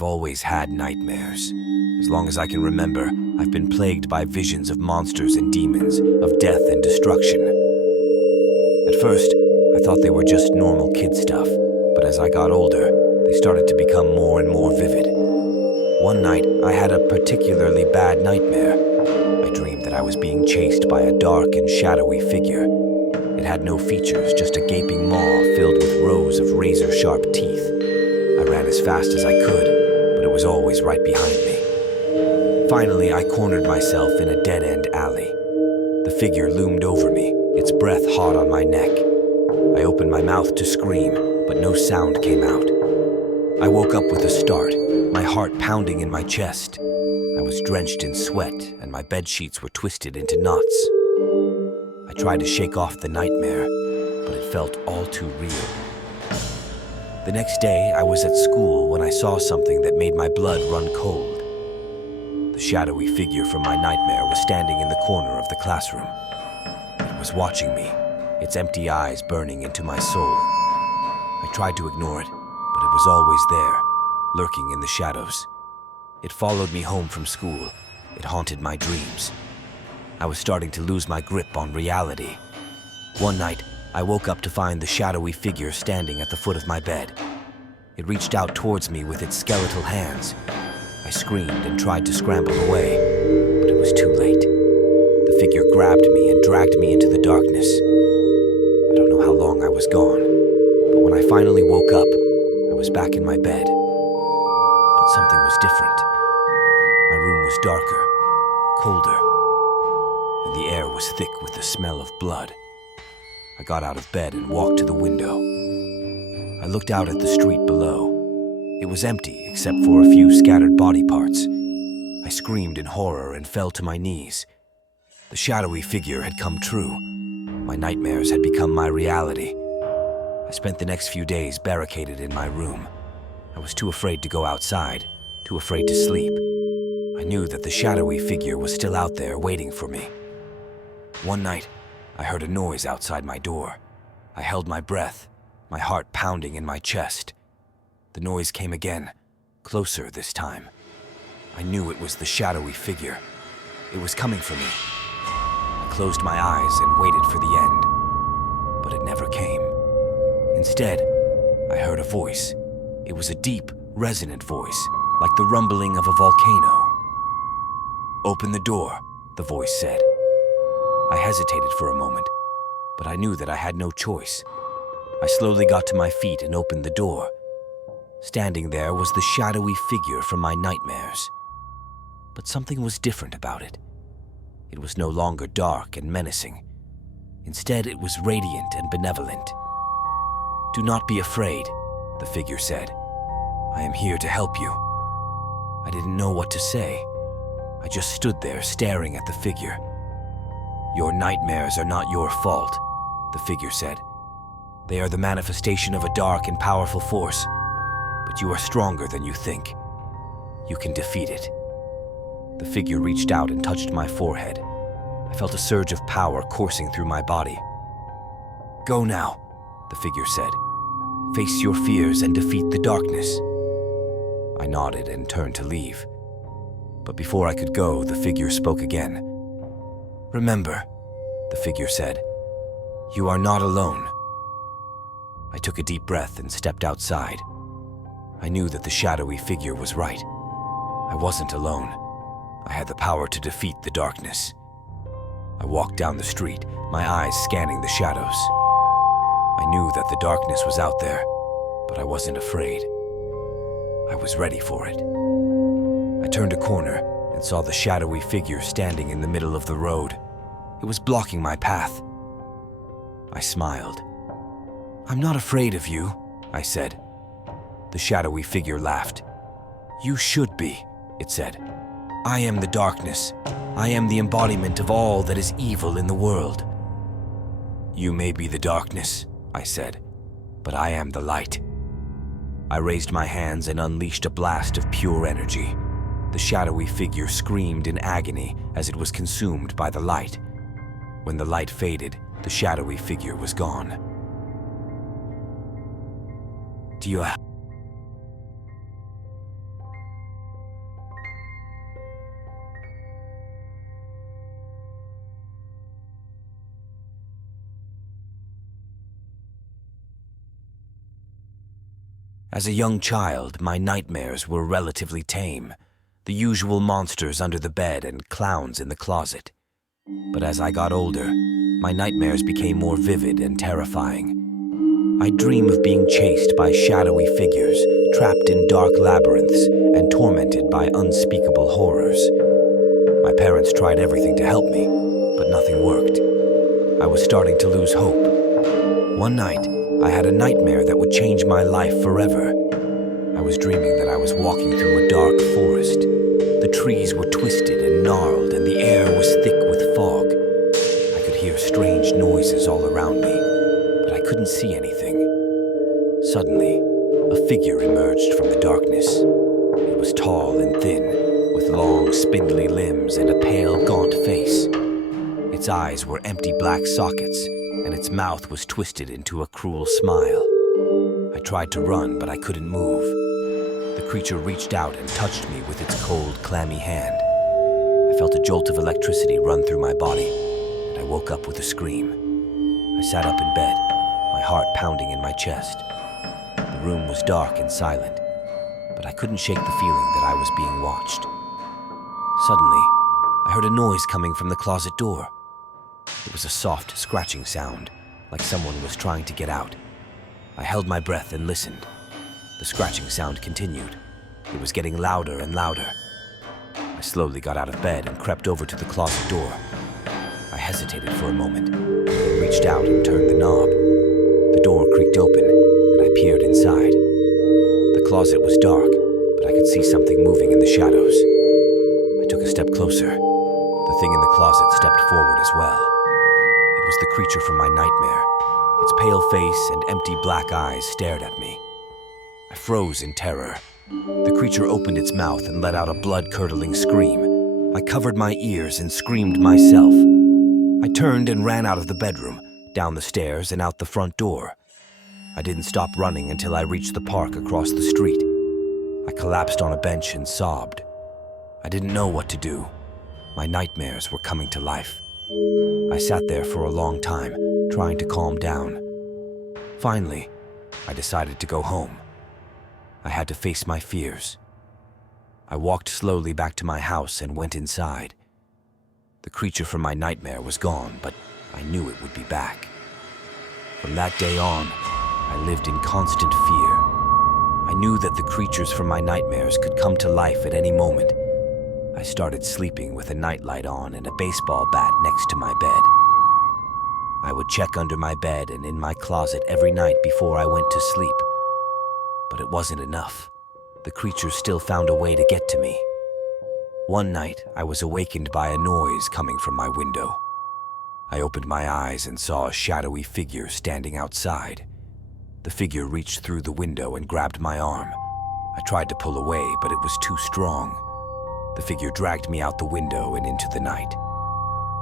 I've always had nightmares. As long as I can remember, I've been plagued by visions of monsters and demons, of death and destruction. At first, I thought they were just normal kid stuff, but as I got older, they started to become more and more vivid. One night, I had a particularly bad nightmare. I dreamed that I was being chased by a dark and shadowy figure. It had no features, just a gaping maw filled with rows of razor-sharp teeth. I ran as fast as I could, but it was always right behind me. Finally, I cornered myself in a dead-end alley. The figure loomed over me, its breath hot on my neck. I opened my mouth to scream, but no sound came out. I woke up with a start, my heart pounding in my chest. I was drenched in sweat, and my bed sheets were twisted into knots. I tried to shake off the nightmare, but it felt all too real. The next day, I was at school when I saw something that made my blood run cold. The shadowy figure from my nightmare was standing in the corner of the classroom. It was watching me, its empty eyes burning into my soul. I tried to ignore it, but it was always there, lurking in the shadows. It followed me home from school. It haunted my dreams. I was starting to lose my grip on reality. One night, I woke up to find the shadowy figure standing at the foot of my bed. It reached out towards me with its skeletal hands. I screamed and tried to scramble away, but it was too late. The figure grabbed me and dragged me into the darkness. I don't know how long I was gone, but when I finally woke up, I was back in my bed. But something was different. My room was darker, colder, and the air was thick with the smell of blood. I got out of bed and walked to the window. I looked out at the street below. It was empty except for a few scattered body parts. I screamed in horror and fell to my knees. The shadowy figure had come true. My nightmares had become my reality. I spent the next few days barricaded in my room. I was too afraid to go outside, too afraid to sleep. I knew that the shadowy figure was still out there waiting for me. One night, I heard a noise outside my door. I held my breath, my heart pounding in my chest. The noise came again, closer this time. I knew it was the shadowy figure. It was coming for me. I closed my eyes and waited for the end, but it never came. Instead, I heard a voice. It was a deep, resonant voice, like the rumbling of a volcano. "Open the door," the voice said. I hesitated for a moment, but I knew that I had no choice. I slowly got to my feet and opened the door. Standing there was the shadowy figure from my nightmares. But something was different about it. It was no longer dark and menacing. Instead, it was radiant and benevolent. "Do not be afraid," the figure said. "I am here to help you." I didn't know what to say. I just stood there staring at the figure. "Your nightmares are not your fault," the figure said. "They are the manifestation of a dark and powerful force, but you are stronger than you think. You can defeat it." The figure reached out and touched my forehead. I felt a surge of power coursing through my body. "Go now," the figure said. "Face your fears and defeat the darkness." I nodded and turned to leave. But before I could go, the figure spoke again. "Remember," the figure said, "you are not alone." I took a deep breath and stepped outside. I knew that the shadowy figure was right. I wasn't alone. I had the power to defeat the darkness. I walked down the street, my eyes scanning the shadows. I knew that the darkness was out there, but I wasn't afraid. I was ready for it. I turned a corner and saw the shadowy figure standing in the middle of the road. It was blocking my path. I smiled. "I'm not afraid of you," I said. The shadowy figure laughed. "You should be," it said. "I am the darkness. I am the embodiment of all that is evil in the world." "You may be the darkness," I said, "but I am the light." I raised my hands and unleashed a blast of pure energy. The shadowy figure screamed in agony as it was consumed by the light. When the light faded, the shadowy figure was gone. Do you As a young child, my nightmares were relatively tame, the usual monsters under the bed and clowns in the closet. But as I got older, my nightmares became more vivid and terrifying. I'd dream of being chased by shadowy figures, trapped in dark labyrinths, and tormented by unspeakable horrors. My parents tried everything to help me, but nothing worked. I was starting to lose hope. One night, I had a nightmare that would change my life forever. I was dreaming that I was walking through a dark forest. The trees were twisted and gnarled, and the air was thick with fog. I could hear strange noises all around me, but I couldn't see anything. Suddenly, a figure emerged from the darkness. It was tall and thin, with long, spindly limbs and a pale, gaunt face. Its eyes were empty black sockets, and its mouth was twisted into a cruel smile. I tried to run, but I couldn't move. The creature reached out and touched me with its cold, clammy hand. I felt a jolt of electricity run through my body, and I woke up with a scream. I sat up in bed, my heart pounding in my chest. The room was dark and silent, but I couldn't shake the feeling that I was being watched. Suddenly, I heard a noise coming from the closet door. It was a soft, scratching sound, like someone was trying to get out. I held my breath and listened. The scratching sound continued. It was getting louder and louder. I slowly got out of bed and crept over to the closet door. I hesitated for a moment, then reached out and turned the knob. The door creaked open, and I peered inside. The closet was dark, but I could see something moving in the shadows. I took a step closer. The thing in the closet stepped forward as well. It was the creature from my nightmare. Its pale face and empty black eyes stared at me. I froze in terror. The creature opened its mouth and let out a blood-curdling scream. I covered my ears and screamed myself. I turned and ran out of the bedroom, down the stairs and out the front door. I didn't stop running until I reached the park across the street. I collapsed on a bench and sobbed. I didn't know what to do. My nightmares were coming to life. I sat there for a long time, trying to calm down. Finally, I decided to go home. I had to face my fears. I walked slowly back to my house and went inside. The creature from my nightmare was gone, but I knew it would be back. From that day on, I lived in constant fear. I knew that the creatures from my nightmares could come to life at any moment. I started sleeping with a nightlight on and a baseball bat next to my bed. I would check under my bed and in my closet every night before I went to sleep. But it wasn't enough. The creatures still found a way to get to me. One night, I was awakened by a noise coming from my window. I opened my eyes and saw a shadowy figure standing outside. The figure reached through the window and grabbed my arm. I tried to pull away, but it was too strong. The figure dragged me out the window and into the night.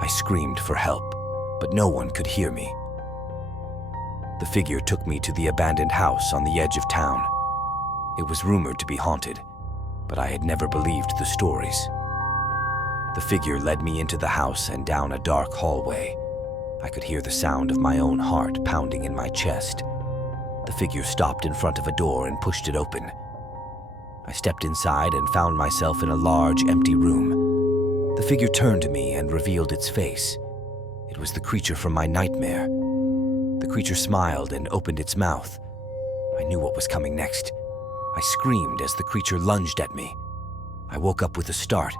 I screamed for help, but no one could hear me. The figure took me to the abandoned house on the edge of town. It was rumored to be haunted, but I had never believed the stories. The figure led me into the house and down a dark hallway. I could hear the sound of my own heart pounding in my chest. The figure stopped in front of a door and pushed it open. I stepped inside and found myself in a large, empty room. The figure turned to me and revealed its face. It was the creature from my nightmare. The creature smiled and opened its mouth. I knew what was coming next. I screamed as the creature lunged at me. I woke up with a start.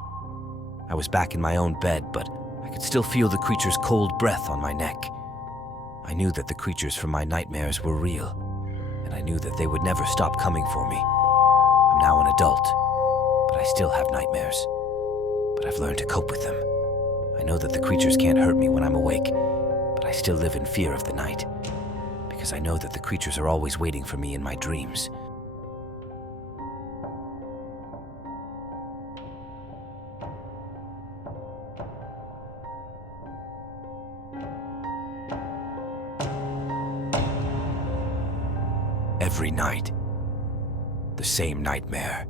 I was back in my own bed, but I could still feel the creature's cold breath on my neck. I knew that the creatures from my nightmares were real, and I knew that they would never stop coming for me. I'm now an adult, but I still have nightmares. But I've learned to cope with them. I know that the creatures can't hurt me when I'm awake, but I still live in fear of the night, because I know that the creatures are always waiting for me in my dreams. Every night, the same nightmare.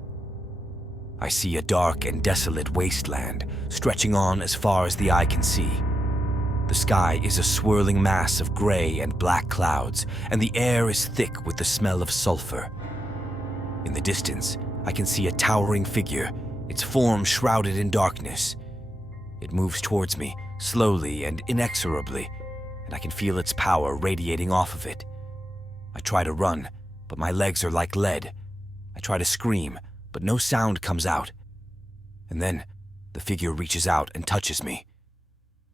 I see a dark and desolate wasteland stretching on as far as the eye can see. The sky is a swirling mass of gray and black clouds, and the air is thick with the smell of sulfur. In the distance, I can see a towering figure, its form shrouded in darkness. It moves towards me, slowly and inexorably, and I can feel its power radiating off of it. I try to run, but my legs are like lead. I try to scream, but no sound comes out. And then, the figure reaches out and touches me.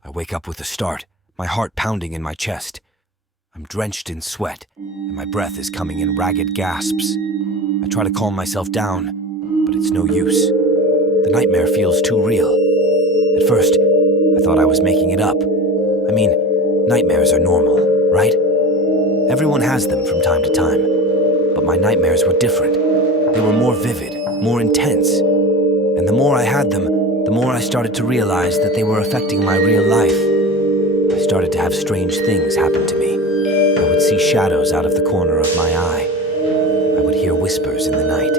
I wake up with a start, my heart pounding in my chest. I'm drenched in sweat, and my breath is coming in ragged gasps. I try to calm myself down, but it's no use. The nightmare feels too real. At first, I thought I was making it up. I mean, nightmares are normal, right? Everyone has them from time to time. But my nightmares were different. They were more vivid, more intense. And the more I had them, the more I started to realize that they were affecting my real life. I started to have strange things happen to me. I would see shadows out of the corner of my eye. I would hear whispers in the night.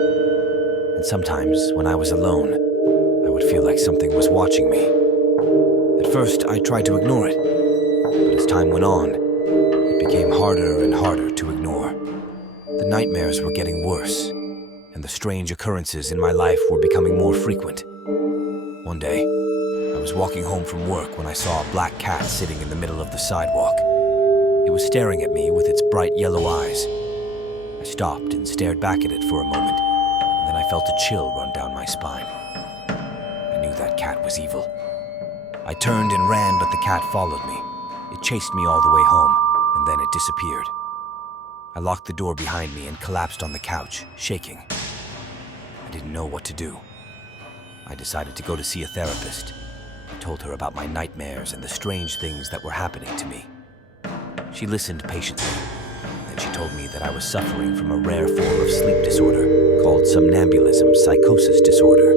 And sometimes, when I was alone, I would feel like something was watching me. At first, I tried to ignore it. But as time went on, it became harder and harder to ignore. The nightmares were getting worse, and the strange occurrences in my life were becoming more frequent. One day, I was walking home from work when I saw a black cat sitting in the middle of the sidewalk. It was staring at me with its bright yellow eyes. I stopped and stared back at it for a moment, and then I felt a chill run down my spine. I knew that cat was evil. I turned and ran, but the cat followed me. It chased me all the way home, and then it disappeared. I locked the door behind me and collapsed on the couch, shaking. I didn't know what to do. I decided to go to see a therapist. I told her about my nightmares and the strange things that were happening to me. She listened patiently, and then she told me that I was suffering from a rare form of sleep disorder called somnambulism psychosis disorder.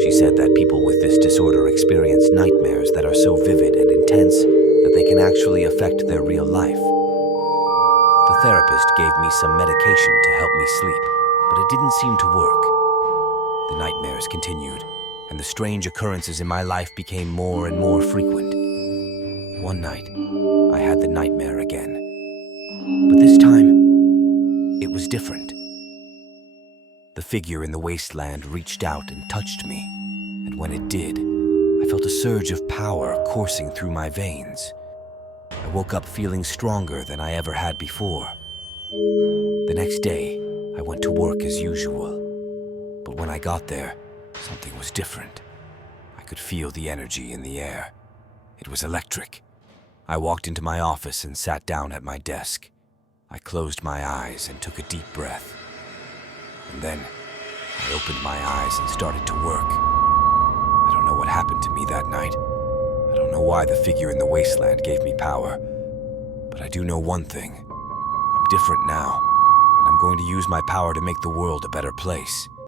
She said that people with this disorder experience nightmares that are so vivid and intense that they can actually affect their real life. The therapist gave me some medication to help me sleep, but it didn't seem to work. The nightmares continued, and the strange occurrences in my life became more and more frequent. One night, I had the nightmare again. But this time, it was different. The figure in the wasteland reached out and touched me, and when it did, I felt a surge of power coursing through my veins. I woke up feeling stronger than I ever had before. The next day, I went to work as usual. But when I got there, something was different. I could feel the energy in the air. It was electric. I walked into my office and sat down at my desk. I closed my eyes and took a deep breath. And then, I opened my eyes and started to work. I don't know what happened to me that night. I don't know why the figure in the wasteland gave me power. But I do know one thing. I'm different now, and I'm going to use my power to make the world a better place.